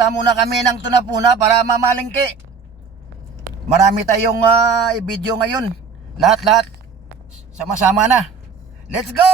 Pupunta muna kami ng Tunapuna para mamalingki. Marami tayong i-video ngayon. Lahat-lahat. Sama-sama na. Let's go!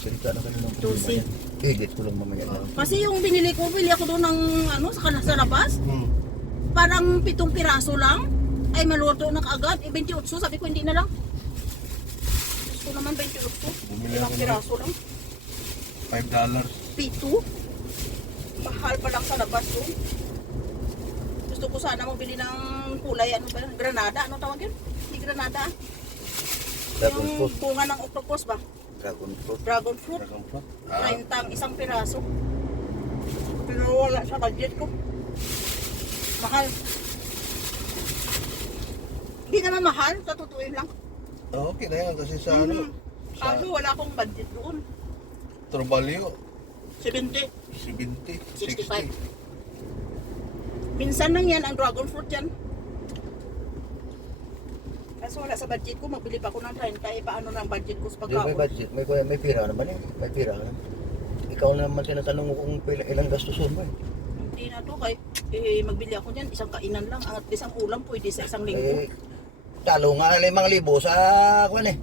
Salita na ka ng Tusi. Edit ko lang mamaya. Kasi yung bili ako doon ng ano, sa labas. Parang 7 piraso lang. Ay maluto na kaagad. 28, sabi ko hindi na lang. Gusto naman 28. Ilang piraso lang. $5. 7. Mahal pa lang sa labas doon. Gusto ko sana magbili ng kulay, ano ba yun? Granada, ano tawag yun? Hindi granada. Dragon Yung fruit. bunga ng octopus ba? Dragon fruit. Dragon fruit. 30 ang isang piraso. Pero wala sa budget ko. Mahal. Hindi naman mahal, katutuin lang. Okay na yan kasi sa ano, sa Kaso wala akong budget doon. Trabalyo, 70. 70, 65. 60. Minsan lang yan ang dragon fruit yan. Kaso wala sa budget ko, magbili pa ako ng 30. Paano na ang budget ko sa Di, may pagkaon? budget. May pira naman eh. May pira naman. Ikaw naman tinatanong mo kung ilang gastusin mo eh. Hindi na to, kahit magbili ako niyan, isang kainan lang. At isang ulam pwede sa isang linggo. Eh, talo nga 5,000 sa kuwan eh.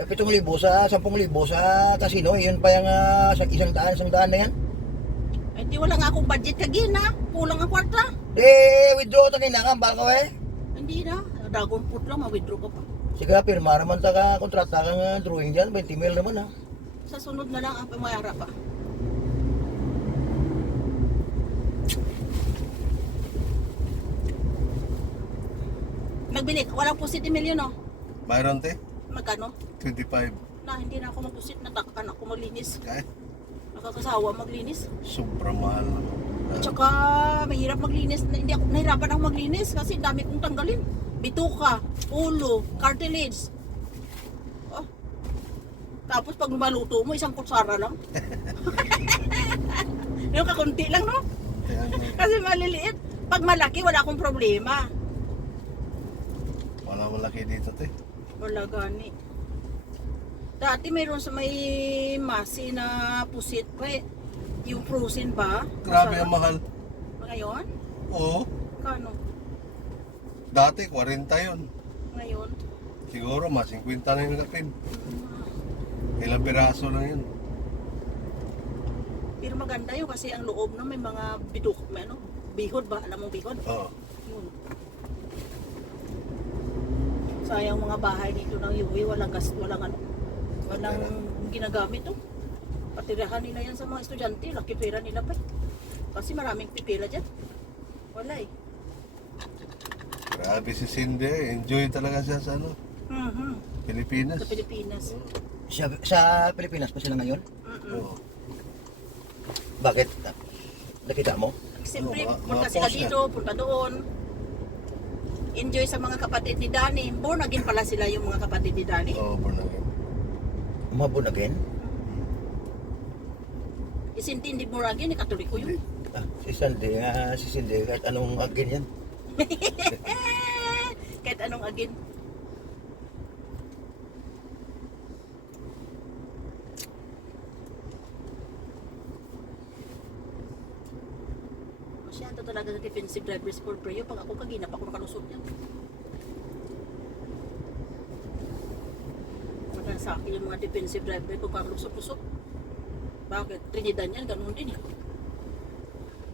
Sa 7,000 sa 10,000 sa casino, yun pa yung isang daan na yan. Ay, di wala nga akong budget kagin ha. Kulang ang kwarta. Withdraw ta kinakam baka eh. Hindi na. Dragon fruit lang, ma-withdraw ka pa. Sige, pirma naman ta ka kontrata ka nga drawing dyan, 20,000 naman ha. Sa sunod na lang ang pumayara pa. Nagbili, walang pusit ni Milyon no? Mayroon te, Magkano? 25. Na, hindi na ako magpusit, natakan ako maglinis. Kaya, Nakakasawa maglinis. sobrang mahal naman. At saka mahirap maglinis. Hindi ako nahirapan akong maglinis kasi dami kong tanggalin. Bituka, ulo, cartilage. Oh. Tapos pag maluto mo, isang kutsara lang. Yung kakunti lang, no? Kaya, Kasi maliliit. Pag malaki, wala akong problema. wala malaki dito te. Wala gani. Dati mayroon sa may masi na pusit pa eh. Yung frozen ba? Grabe Masarap. ang mahal. Ngayon? Oo, Kano? dati 40 yun. Ngayon? Siguro mas 50 na yung kapin. Ilang piraso lang yun. Pero maganda yun kasi ang loob na may mga biduk, may ano, bihod ba? Alam mo bihod? Oo. Yun. Sayang mga bahay dito ng Yui, walang gas, walang ano, walang ginagamit to. Patirahan nila yan sa mga estudyante, laki pera nila pa. Kasi maraming pipila dyan. Wala eh. Grabe si Cindy, enjoy talaga siya sa ano, Pilipinas. Sa Pilipinas. Sa Pilipinas pa sila ngayon? Oo. Bakit? Nakita mo? Siyempre, Mga punta post sila yan. dito, punta doon. Enjoy sa mga kapatid ni Danny. Born again pala sila yung mga kapatid ni Danny. Oo, born again. Umabon again? Isinti hindi born again, katoliko yun. Si Cindy, kahit anong again yan. Kahit anong again. Masyado talaga sa defensive driver score prayo. Pag ako kaginap ako nakalusot niya. Maganda sa akin yung mga defensive driver kung kalusot-lusot. Bakit? Trinidad yan, ganun din eh.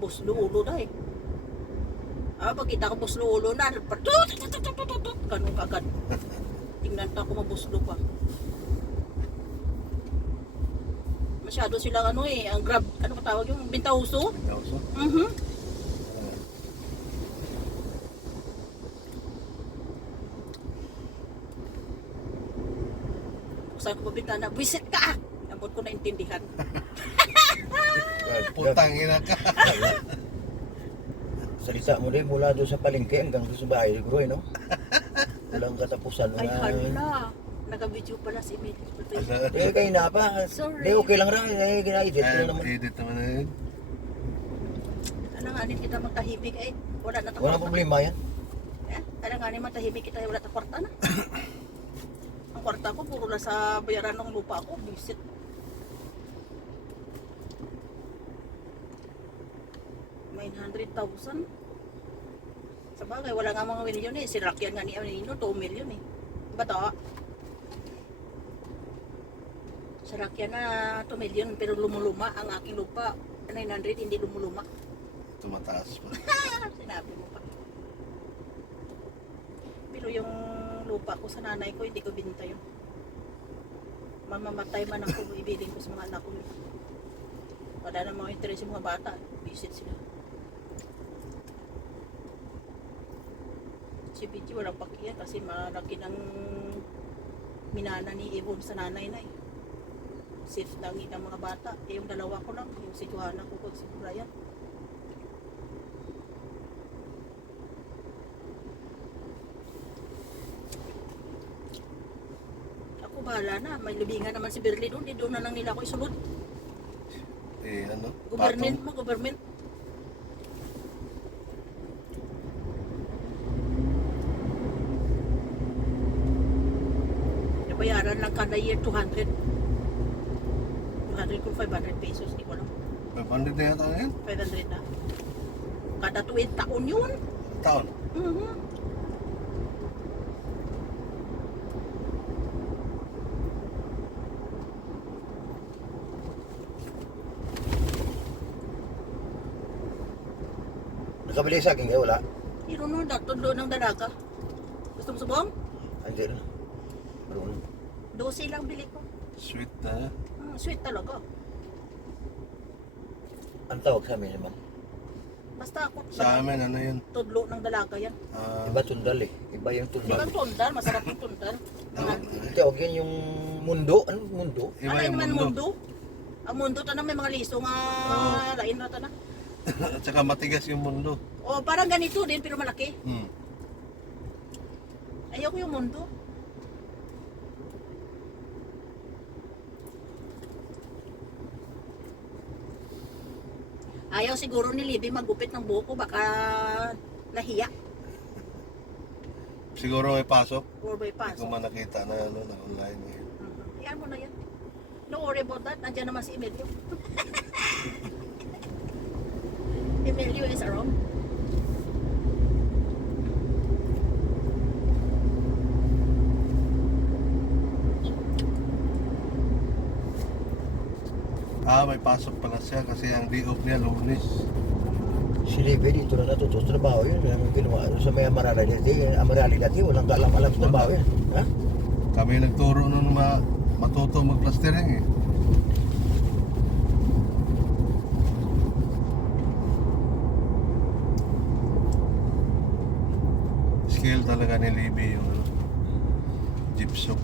Buslo ulo na eh. Pagkita ko buslo ulo na, ganun kagad. Tingnan pa ako mabuslo pa. Masyado silang ano eh, ang grab, ano ka tawag yung bintauso? Also, Saan ko pabintana, visit ka! Abot ko naintindihan. putang ina ka. Salita mo din mula doon sa palengke hanggang doon sa bahay siguro no? Walang katapusan Ay, na. hala. Naka-video pala si Emil. Kayo na pa. Sorry. Okay lang rin. Gina-edit ko naman. Edit naman na yun. Ano nga din kita magtahimik eh. Wala na Walang problema yan. Ano nga din magtahimik kita, wala na kwarta na. Ang kwarta ko, puro na sa bayaran ng lupa ko. Visit. 900,000. Sa bagay, wala nga mga milyon eh. Sinakyan nga ni Anino, 2 million eh. Diba to? Sinakyan na 2 million pero lumuluma ang aking lupa. 900 hindi lumuluma. Tumataas pa. Sinabi mo pa. Pero yung lupa ko sa nanay ko, hindi ko binenta yun. Mamamatay man ako, ibiling ko sa mga anak ko. Wala na mga interest yung mga bata. Visit sila. Si Pichi walang pakiyan kasi malaki ng minana ni Yvonne sa nanay na eh. Safe lang ang mga bata. Eh, yung dalawa ko lang, yung si Johanna ko at si Brian. Ako bahala na, may lubingan naman si Berlin doon, di doon na lang nila ako isunod. Eh, ano? Government mo, government. Bayaran lang kada year 200. 200 kung 500 pesos, di ko alam. 500 na yata na yan? 500 na. Kada tuwid taon yun. Taon. Mhm. Nakabili sa akin kayo, wala? Pero no, datod ng dalaga. Gusto mo subong? Hindi na. Marunong. 12 lang bili ko. Sweet na. Sweet talaga. Ang tawag sa amin naman. Basta ako, Sa amin, ano yun? tudlo ng dalaga yan. Iba tundal eh. Iba yung Di tundal. ba tundal? Masarap yung tundal. Tawag yan yung mundo. Ano mundo? Iba Ano yung naman mundo. mundo? Ang mundo tanang may mga liso nga lain na tanang. At saka matigas yung mundo. O parang ganito din pero malaki. Hmm. Ayoko yung mundo. Ayaw siguro ni Libby magupit ng buhok ko, baka nahiya Siguro may pasok. or by Hindi pass. ko man nakita na, ano, na online ngayon. Iyan mo na yan. Don't worry about that. Nandiyan naman si Emilio. Emilio is around. May pasok pala siya kasi ang day off niya Lunes. Si Libby dito na natuto sa trabaho yun. Kaya ginawa sa may Amarali dati. Amarali dati. Walang kalam-alam sa trabaho yun. Ha? Kami nagturo nun matuto mag-plastering eh. Skill talaga ni Libby yung ano, gypsum.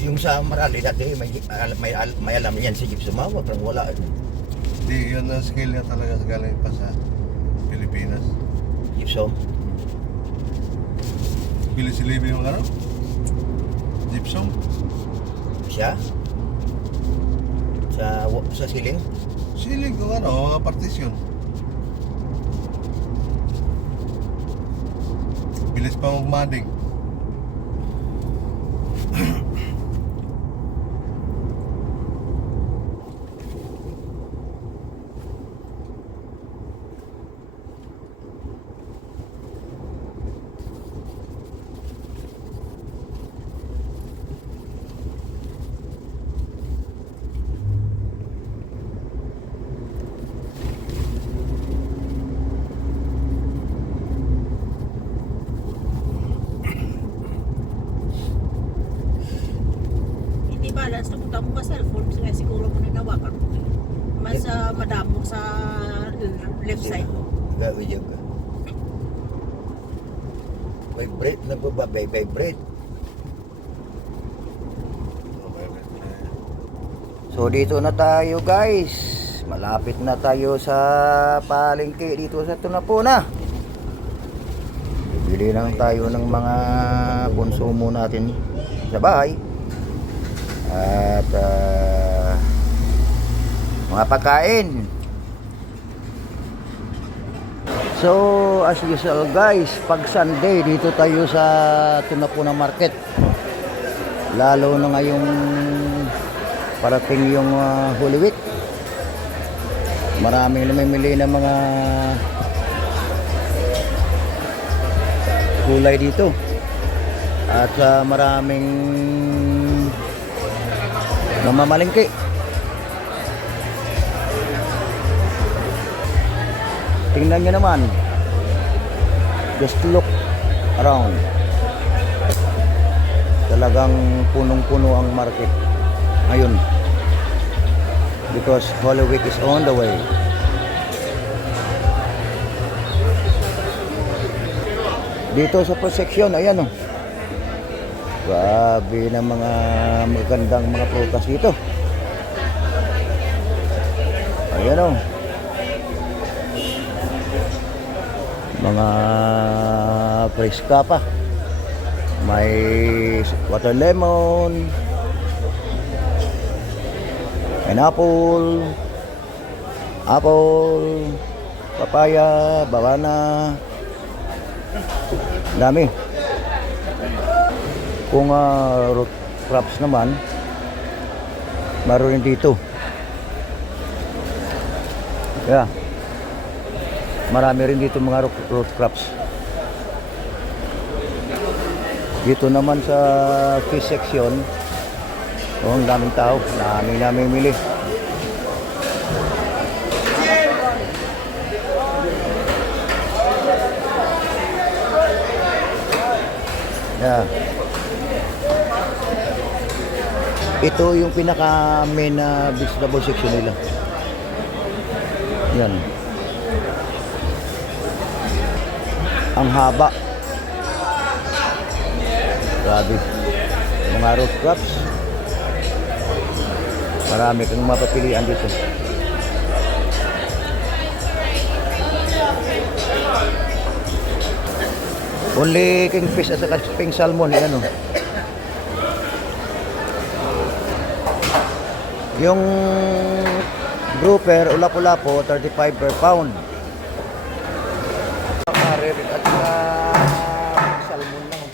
Yung sa Amarali dati, may alam yan si Gibson Mawa. Parang wala. Hindi, yun ang skill niya talaga galing pa sa Pilipinas. Gibson. Pili si Libby yung ano? Gypsum. Siya. Sa siling. Siling kung ano, mga partisyon. Bilis pa magmading. Hindi balance na punta mo ka cellphone. Kaya siguro mo nanawakan mo. Mas madam mo sa left side mo. Gawin yun ka. Vibrate. Vibrate. So dito na tayo guys. Malapit na tayo sa palengke dito sa Tunapuna. Bibili lang tayo ng mga konsumo natin sa bahay. At mga pagkain. So as usual guys, pag Sunday dito tayo sa Tunapuna Market. Lalo na ngayong parating yung Holy Week. Maraming namimili ng mga gulay dito. At maraming mamamalingki. Tingnan nyo naman. Just look around. Talagang punong-puno ang market ngayon. Because Holy Week is on the way. Dito sa prosection, ayan oh. Grabe na mga magandang mga prutas dito. Ayan o. Mga preska pa. May water lemon, pineapple, apple, papaya, banana. Dami. Kung root crops naman, meron rin dito. Yeah. Marami rin dito mga root crops. Dito naman sa fish section, ang daming tao, namimili. Yeah. Ito yung pinaka main na vegetable section nila. Yan. Ang haba. Grabe. Mga root crops. Marami kang mapapilian dito. Only kingfish at saka pink salmon, yan o. Yung grouper, ulapo-lapo, 35 per pound. Karir at saka salmon lang.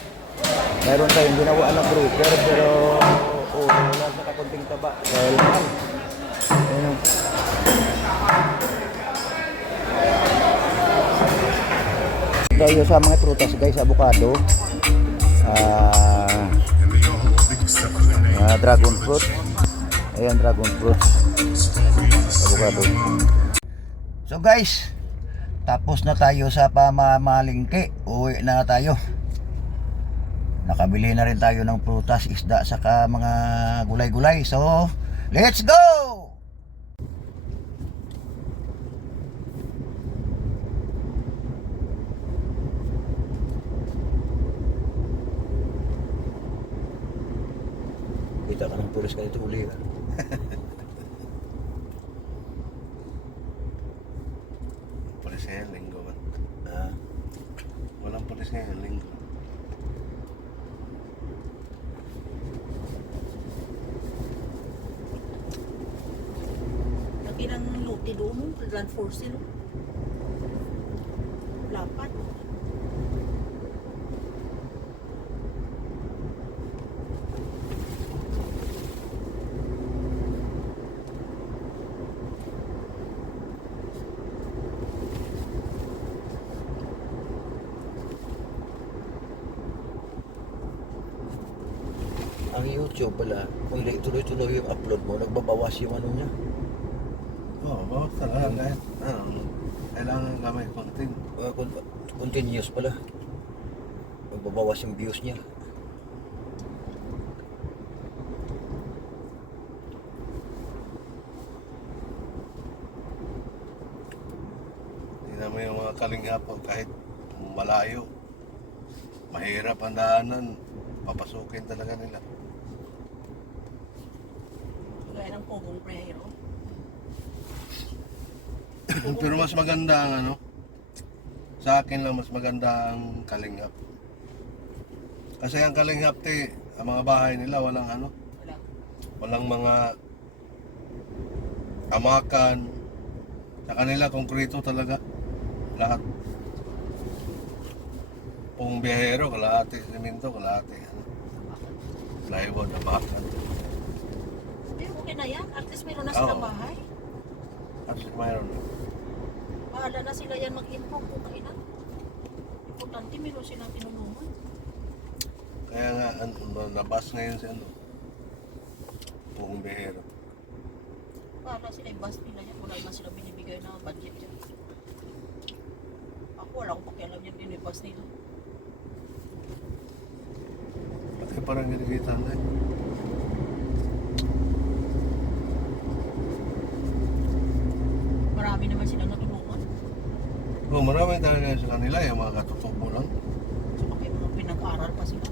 Meron tayong ginawa ng grouper, pero wala sa kakunting taba. Dahil mahal. Ayan o. Tayo sa mga prutas guys, avocado, dragon fruit. Ayan, dragon fruit, avocado. So guys, tapos na tayo sa pamamalingki. Uwi na tayo. Nakabili na rin tayo ng prutas, isda, saka mga gulay-gulay. So, let's go! Kita ka ng pulis ka dito, uli ka. Pulis ngayon, linggo ba? Ah, Walang pulis ngayon, linggo. Lagi ng luti doon, land force sila. Lapat. ang YouTube pala, kung hindi tuloy-tuloy yung upload mo, nagbabawas yung ano niya. Oo, bawas talaga kahit kailangan gamay content. Continuous pala. Nagbabawas yung views niya. Tingnan mo yung mga kalingap kahit malayo. Mahirap ang daanan, papasukin talaga nila. Gaya ng pogong prehero. Pero mas maganda ang ano, sa akin lang mas maganda ang kalingap. Kasi ang kalingap ang mga bahay nila walang ano, Wala. walang mga amakan. Sa kanila konkreto talaga lahat. Kung biyahero, kalahati simento, kalahati plywood, amakan. Pero okay na yan. At least meron na silang Oo. bahay. At Mayroon. Bahala na sila yan mag-inform kung kailan. Importante meron silang tinulungan. Kaya nga, nabas ngayon si ano. Pong Behero. Bahala sila yung bus nila yan. Wala naman sila binibigay na budget yan. Ako wala akong pakialam yan din yung bus nila. Pati parang kinikita na eh. Marami naman silang natulungan. Oh, marami talaga sila nila, yung mga katutubo lang. So kaya mga pinag-aral pa sila.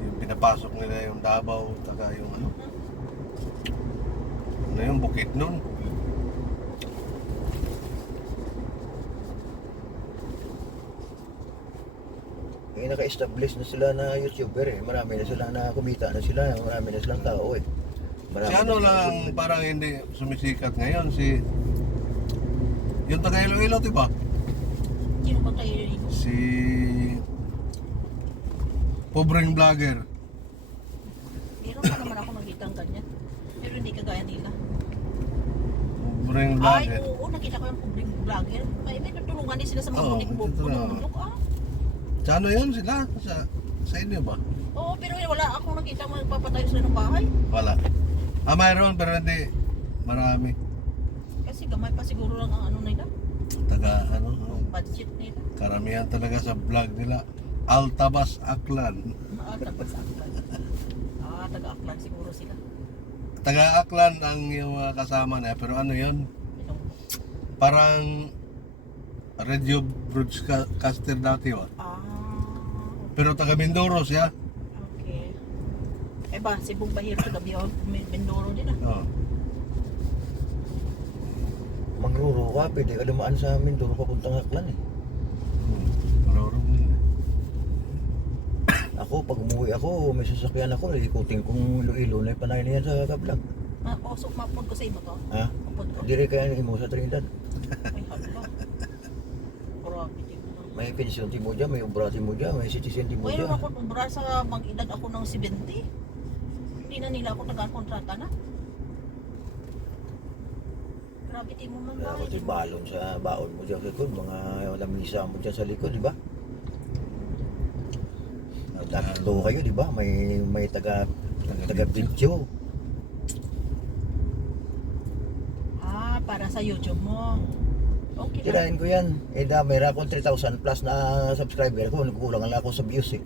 Yung pinapasok nila yung Davao, taga yung ano. Ano yung bukid nun. Eh, naka-establish na sila na YouTuber eh. Marami na sila na kumita na sila. Marami na silang tao eh. Marami Si ano na lang silang- parang hindi sumisikat ngayon, si... Yung taga Iloilo, di ba? Sino ba tayo dito? Si... Pobreng vlogger. Meron pa naman ako nakitang ganyan. Pero hindi kagaya nila. Pobreng Ay, vlogger. oo, nakita ko yung public vlogger. May natulungan din sila sa mga Oo, bunik-bunik. ito na. Ah. Sa ano yun sila? Sa inyo ba? Oo, pero wala akong nakita mo magpapatayo sila ng bahay. Wala. Ah, mayroon pero hindi marami. Kasi gamay pa siguro lang ang ano nila. Taga ano, Ang budget nila. karamihan talaga sa vlog nila. Altabas Aklan. Taga-Aklan. Taga-Aklan siguro sila. Taga Aklan ang yung mga kasama na pero ano yun? Itong, Parang radio broadcaster dati ba? Pero taga Mindoro siya. okay. Eh ba, si Bong Bahiro taga Mindoro din ah. Oh. Magruro ka, pwede ka dumaan sa Mindoro papuntang Aklan eh. Marorong yun. Ako, pag umuwi ako, may sasakyan ako, ikutin kong Iloilo na panay na yan sa Kablag. So mapod ko sa imo to. Ha? Mapod ko. Dire kaya mo sa Trinidad. Ay, hala. Grabe din mo. May pensyon ti mo dyan, may obra ti mo dyan, may citizen ti mo Mayroon dyan. ako umbra sa mag-edad ako ng 70. Hindi na nila ako nag-kontrata na. Grabe din mo man Ako ti ba? balon sa baon mo dyan sa likod, mga lamisa mo dyan sa likod, di ba? Tatlo kayo, di ba? May taga video. Para sa YouTube mo. Okay lang. Tirahin ko yan. Eh da, mayroon akong 3,000 plus na subscriber ko. Nagkukulang lang ako sa views eh.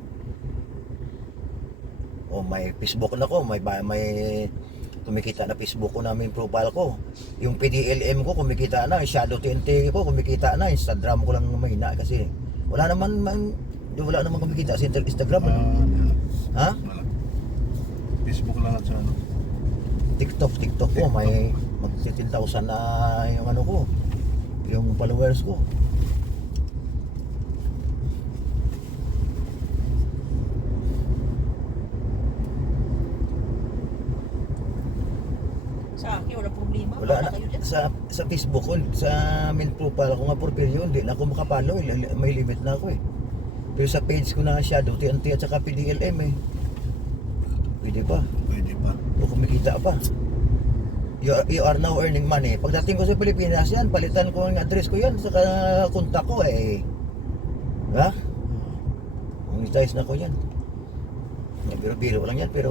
O may Facebook na ko. May kumikita na Facebook ko namin profile ko. Yung PDLM ko kumikita na. Shadow TNT ko kumikita na. Instagram ko lang mahina kasi wala naman kumikita sa Instagram. Ano? Ha? Wala. Facebook lang at sa ano. TikTok ko. May mag 10,000 na yung ano ko. Yung followers ko. Sa akin, wala problema. Wala na. kayo dyan. Sa Facebook ko, sa main profile ko nga profile yun, di na ako makapalo. May limit na ako eh. Pero sa page ko na Shadow TNT at saka PDLM eh. Pwede pa. Pwede pa. O kumikita pa. You are now earning money. Pagdating ko sa Pilipinas yan, palitan ko yung address ko yan, saka kontak ko eh. Ha? Monetize na ko yan. Biro-biro lang yan, pero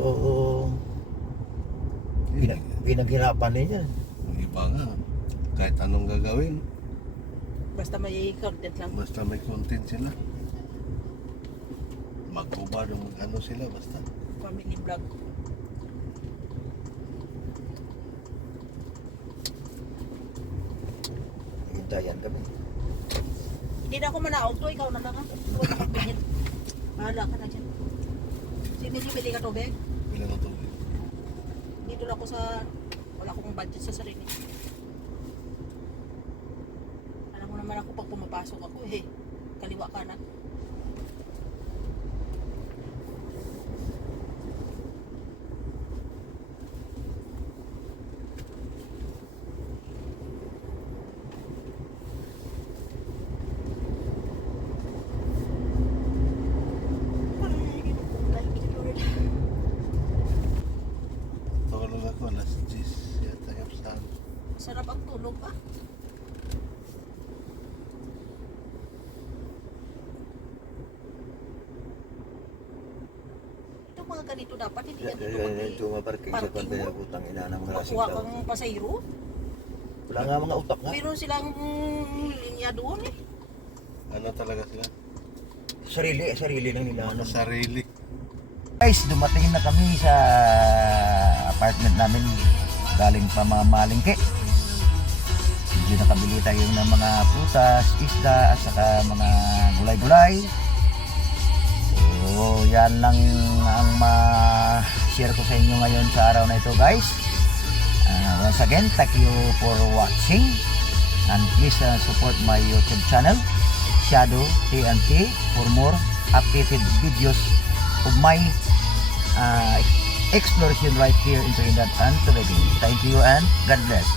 pinaghirapan din yan. Yung iba nga, kahit anong gagawin, Basta may content lang. basta may content sila. Magkuba ng ano sila, basta. Family vlog. Hintayan kami. Hindi na ako manaog to. Ikaw na lang ha. Huwag akong pingit. Bahala ka na dyan. Sige, bili ka tubig. Bilang ito. Dito lang ako sa... Wala akong budget sa sarili. Alam mo naman ako pag pumapasok ako eh. Kaliwa kanan. Sarap ang tulog ba? Itong mga ganito dapat hindi yan Ito maparking sa parking kanya mo. utang ina ng mga lasing Makuha tao. kang pasayro. Wala nga mga utak nga. Meron silang linya doon eh. Ano talaga sila? Sarili lang nila. Ano. Sarili. Guys, dumating na kami sa apartment namin galing pa mamalingke. Medyo nakabili tayo ng mga prutas, isda at saka mga gulay-gulay. So, yan lang ang ma-share ko sa inyo ngayon sa araw na ito, guys. Once again, thank you for watching and please support my YouTube channel, Shadow TNT, for more updated videos of my exploration right here in Trinidad and Tobago. Thank you and God bless.